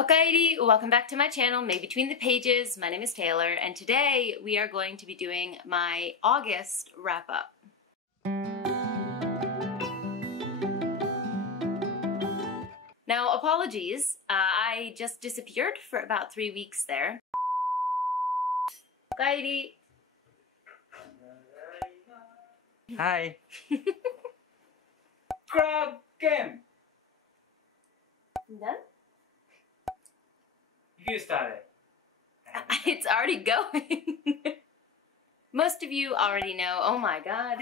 Okay, welcome back to my channel, May Between the Pages. My name is Taylor, and today we are going to be doing my August wrap-up. Now, apologies, I just disappeared for about 3 weeks there. Okay. Hi. Crab game. Done? You start it. It's already going. Most of you already know. Oh my god.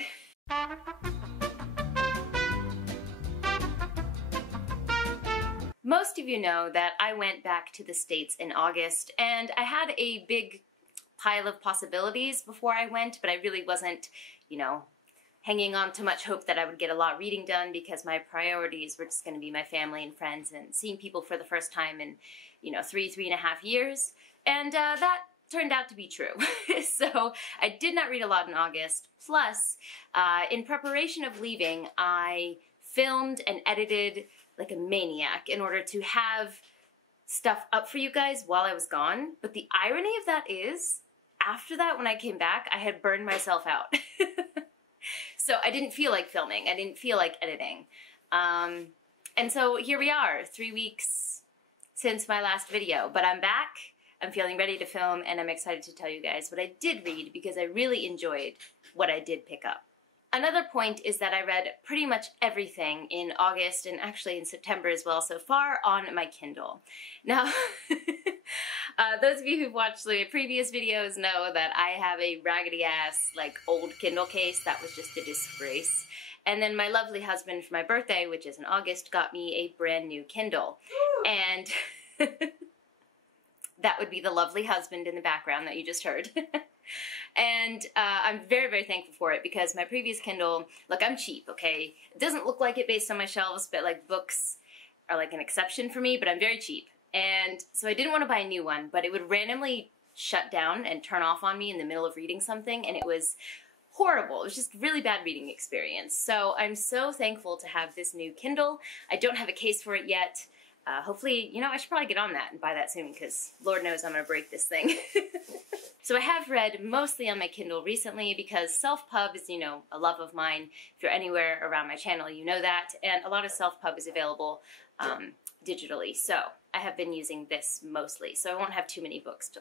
Most of you know that I went back to the States in August, and I had a big pile of possibilities before I went, but I really wasn't, hanging on to much hope that I would get a lot of reading done because my priorities were just going to be my family and friends and seeing people for the first time in, 3.5 years. And that turned out to be true. So I did not read a lot in August. Plus, in preparation of leaving, I filmed and edited like a maniac in order to have stuff up for you guys while I was gone. But the irony of that is, after that, when I came back, I had burned myself out. So I didn't feel like filming. I didn't feel like editing. And so here we are, 3 weeks since my last video. But I'm back, I'm feeling ready to film, and I'm excited to tell you guys what I did read because I really enjoyed what I did pick up. Another point is that I read pretty much everything in August and actually in September as well so far on my Kindle. Now, those of you who've watched the previous videos know that I have a raggedy ass, old Kindle case that was just a disgrace. And then my lovely husband for my birthday, which is in August, got me a brand new Kindle. And that would be the lovely husband in the background that you just heard. And I'm very, very thankful for it because my previous Kindle, look, I'm cheap, okay? It doesn't look like it based on my shelves, but books are an exception for me, but I'm very cheap. And so I didn't want to buy a new one, but it would randomly shut down and turn off on me in the middle of reading something, and it was horrible. It was just a really bad reading experience. So I'm so thankful to have this new Kindle. I don't have a case for it yet. Hopefully, I should probably get on that and buy that soon because Lord knows I'm going to break this thing. So I have read mostly on my Kindle recently because self-pub is, a love of mine. If you're anywhere around my channel, you know that. And a lot of self-pub is available digitally. So I have been using this mostly. So I won't have too many books to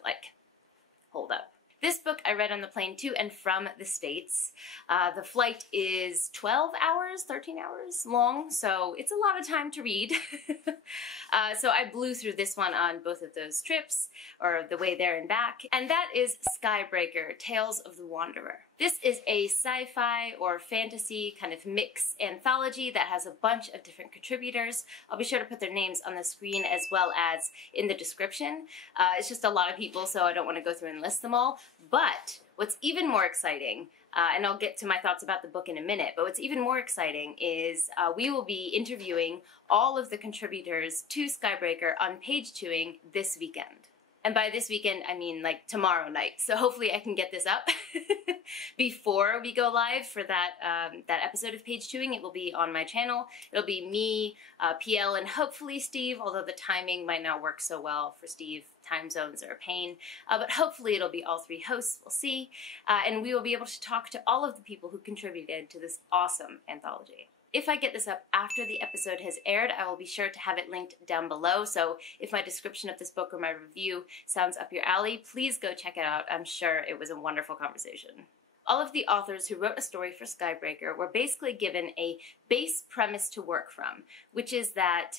hold up. This book I read on the plane to and from the States. The flight is 12 hours, 13 hours long, so it's a lot of time to read. So I blew through this one on both of those trips, or the way there and back, and that is Skybreaker, Tales of the Wanderer. This is a sci-fi or fantasy kind of mix anthology that has a bunch of different contributors. I'll be sure to put their names on the screen as well as in the description. It's just a lot of people, so I don't want to go through and list them all. But what's even more exciting, and I'll get to my thoughts about the book in a minute, but what's even more exciting is we will be interviewing all of the contributors to Skybreaker on page-2ing this weekend. And by this weekend, I mean tomorrow night. So hopefully I can get this up before we go live for that that episode of page-2ing. It will be on my channel. It'll be me, PL, and hopefully Steve, although the timing might not work so well for Steve. Time zones are a pain, but hopefully it'll be all 3 hosts, we'll see. And we will be able to talk to all of the people who contributed to this awesome anthology. If I get this up after the episode has aired, I will be sure to have it linked down below, so if my description of this book or my review sounds up your alley, please go check it out. I'm sure it was a wonderful conversation. All of the authors who wrote a story for Skybreaker were basically given a base premise to work from, which is that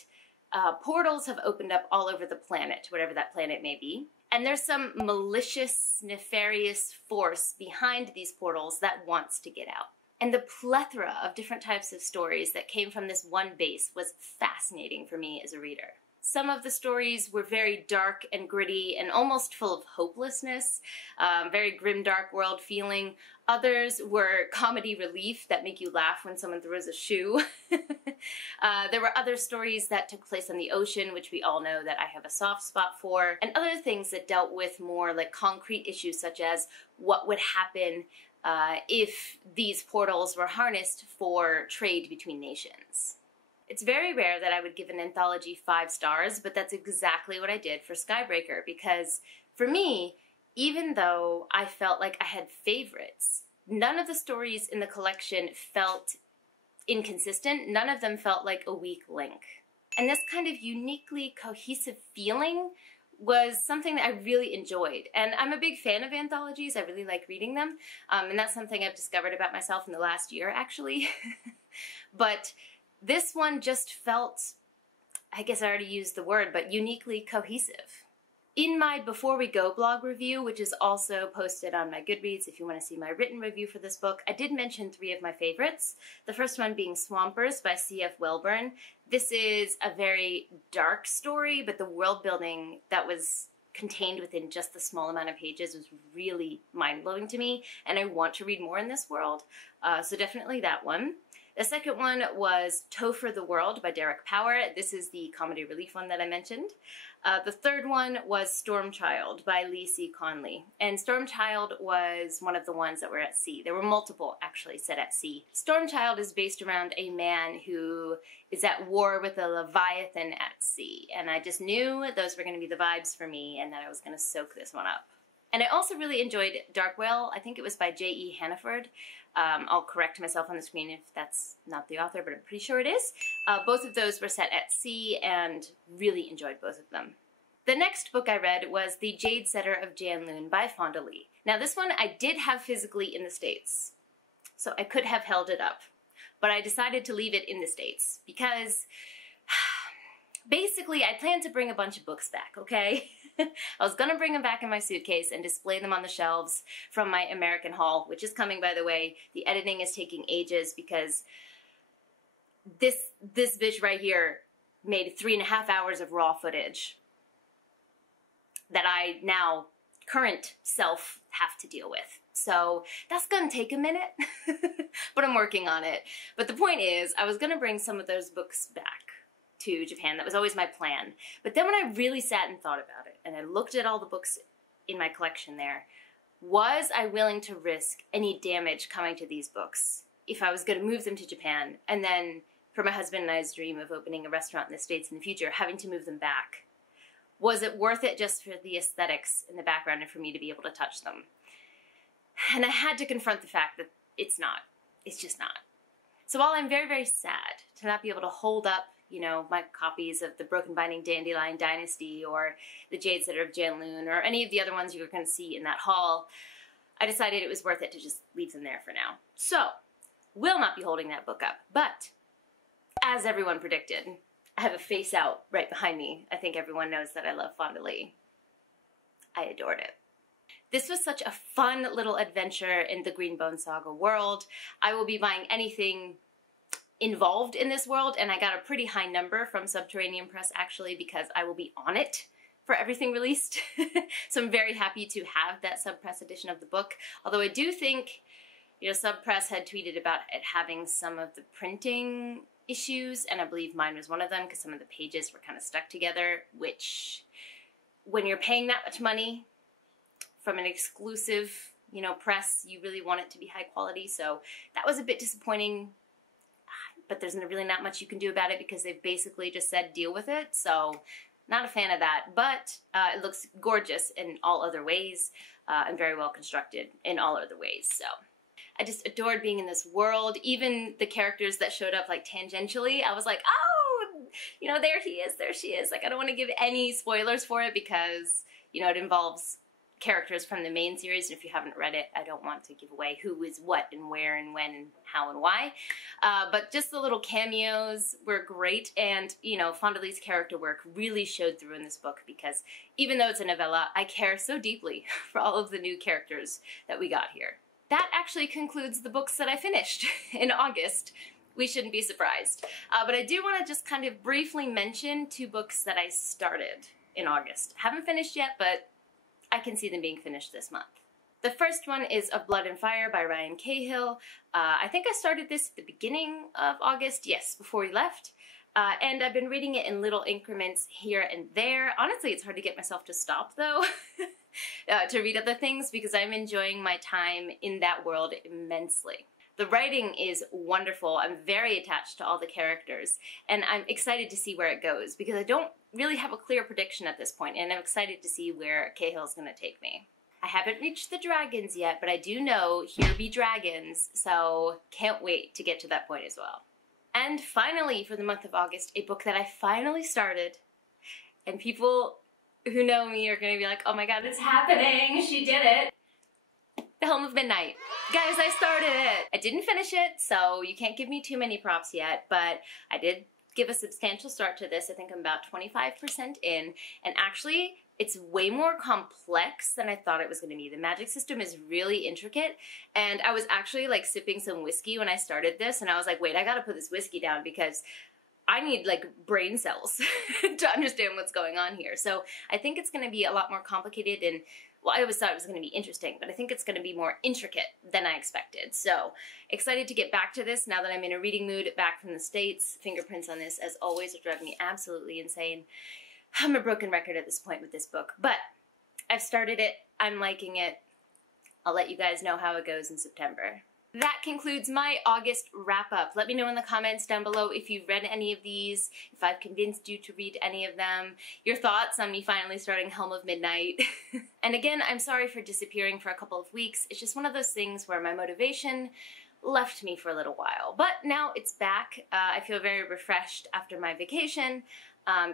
portals have opened up all over the planet, whatever that planet may be, and there's some malicious, nefarious force behind these portals that wants to get out. And the plethora of different types of stories that came from this one base was fascinating for me as a reader. Some of the stories were very dark and gritty and almost full of hopelessness, very grimdark world feeling. Others were comedy relief that make you laugh when someone throws a shoe. There were other stories that took place on the ocean, which we all know that I have a soft spot for, and other things that dealt with more concrete issues such as what would happen if these portals were harnessed for trade between nations. It's very rare that I would give an anthology 5 stars, but that's exactly what I did for Skybreaker, because for me, even though I felt like I had favorites, none of the stories in the collection felt inconsistent. None of them felt like a weak link. And this kind of uniquely cohesive feeling was something that I really enjoyed. And I'm a big fan of anthologies. I really like reading them. And that's something I've discovered about myself in the last year, actually. But this one just felt, I guess I already used the word, but uniquely cohesive. In my Before We Go blog review, which is also posted on my Goodreads if you want to see my written review for this book, I did mention 3 of my favorites. The first one being Swampers by C.F. Welburn. This is a very dark story, but the world building that was contained within just the small amount of pages was really mind-blowing to me, and I want to read more in this world, so definitely that one. The second one was Topher the World by Derek Power. This is the comedy relief one that I mentioned. The third one was Stormchild by Lee C. Conley. And Stormchild was one of the ones that were at sea. There were multiple, actually, set at sea. Stormchild is based around a man who is at war with a leviathan at sea. And I just knew those were going to be the vibes for me and that I was going to soak this one up. And I also really enjoyed Dark Whale. I think it was by J.E. Hannaford. I'll correct myself on the screen if that's not the author, but I'm pretty sure it is. Both of those were set at sea and really enjoyed both of them. The next book I read was The Jade Setter of Janloon by Fonda. Now this one I did have physically in the States, so I could have held it up, but I decided to leave it in the States because basically I planned to bring a bunch of books back, okay? I was gonna bring them back in my suitcase and display them on the shelves from my American haul, which is coming, by the way. The editing is taking ages because this bitch right here made 3.5 hours of raw footage that I now, current self, have to deal with. So that's gonna take a minute, but I'm working on it. But the point is, I was gonna bring some of those books back to Japan. That was always my plan. But then when I really sat and thought about it, and I looked at all the books in my collection there, was I willing to risk any damage coming to these books if I was going to move them to Japan, and then for my husband and I's dream of opening a restaurant in the States in the future, having to move them back? Was it worth it just for the aesthetics in the background and for me to be able to touch them? And I had to confront the fact that it's not. It's just not. So while I'm very, very sad to not be able to hold up, you know, my copies of the Broken Binding Dandelion Dynasty or the Jade Setter of Janloon or any of the other ones you were going to see in that haul, I decided it was worth it to just leave them there for now. So, will not be holding that book up, but as everyone predicted, I have a face out right behind me. I think everyone knows that I love Fonda. I adored it. This was such a fun little adventure in the Greenbone Saga world. I will be buying anything involved in this world, and I got a pretty high number from Subterranean Press actually because I will be on it for everything released. So I'm very happy to have that Subpress edition of the book, although I do think, you know, Subpress had tweeted about it having some of the printing issues, and I believe mine was one of them because some of the pages were kind of stuck together, which when you're paying that much money from an exclusive, you know, press, you really want it to be high quality, so that was a bit disappointing. But there's really not much you can do about it because they've basically just said deal with it, so not a fan of that. But it looks gorgeous in all other ways and very well constructed in all other ways, so I just adored being in this world. Even the characters that showed up like tangentially, I was like, oh, you know, there he is, there she is. Like, I don't want to give any spoilers for it because, you know, it involves characters from the main series, and if you haven't read it, I don't want to give away who is what and where and when and how and why. But just the little cameos were great, and, you know, Fonda Lee's character work really showed through in this book because even though it's a novella, I care so deeply for all of the new characters that we got here. That actually concludes the books that I finished in August. We shouldn't be surprised. But I do want to just kind of briefly mention 2 books that I started in August. Haven't finished yet, but I can see them being finished this month. The first one is Of Blood and Fire by Ryan Cahill. I think I started this at the beginning of August, yes, before we left. And I've been reading it in little increments here and there. Honestly, it's hard to get myself to stop, though, to read other things because I'm enjoying my time in that world immensely. The writing is wonderful. I'm very attached to all the characters, and I'm excited to see where it goes because I don't really have a clear prediction at this point, and I'm excited to see where Cahill's gonna take me. I haven't reached the dragons yet, but I do know here be dragons, so can't wait to get to that point as well. And finally, for the month of August, a book that I finally started, and people who know me are gonna be like, oh my god, it's happening, she did it. The Helm of Midnight. Guys, I started it. I didn't finish it, so you can't give me too many props yet, but I did give a substantial start to this. I think I'm about 25% in, and actually, it's way more complex than I thought it was going to be. The magic system is really intricate, and I was actually like sipping some whiskey when I started this, and I was like, wait, I gotta put this whiskey down because I need like brain cells to understand what's going on here. So I think it's going to be a lot more complicated, and well, I always thought it was going to be interesting, but I think it's going to be more intricate than I expected. So excited to get back to this now that I'm in a reading mood back from the States. Fingerprints on this, as always, will drive me absolutely insane. I'm a broken record at this point with this book, but I've started it. I'm liking it. I'll let you guys know how it goes in September. That concludes my August wrap-up. Let me know in the comments down below if you've read any of these, if I've convinced you to read any of them, your thoughts on me finally starting Helm of Midnight. And again, I'm sorry for disappearing for a couple of weeks. It's just one of those things where my motivation left me for a little while. But now it's back. I feel very refreshed after my vacation.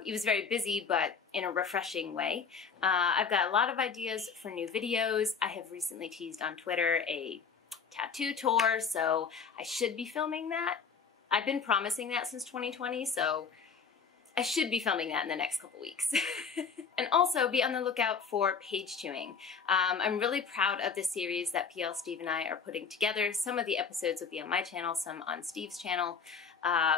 It was very busy, but in a refreshing way. I've got a lot of ideas for new videos. I have recently teased on Twitter a tattoo tour, so I should be filming that. I've been promising that since 2020, so I should be filming that in the next couple weeks. And also be on the lookout for page chewing. I'm really proud of the series that PL, Steve, and I are putting together. Some of the episodes will be on my channel, some on Steve's channel.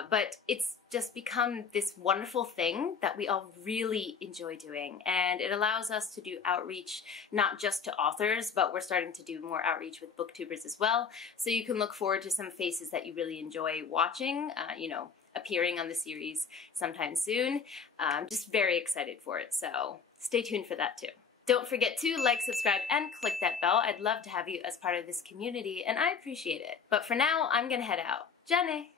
But it's just become this wonderful thing that we all really enjoy doing, and it allows us to do outreach not just to authors, but we're starting to do more outreach with booktubers as well, so you can look forward to some faces that you really enjoy watching, you know, appearing on the series sometime soon. I'm just very excited for it, so stay tuned for that too. Don't forget to like, subscribe, and click that bell. I'd love to have you as part of this community, and I appreciate it. But for now, I'm gonna head out. Jenny!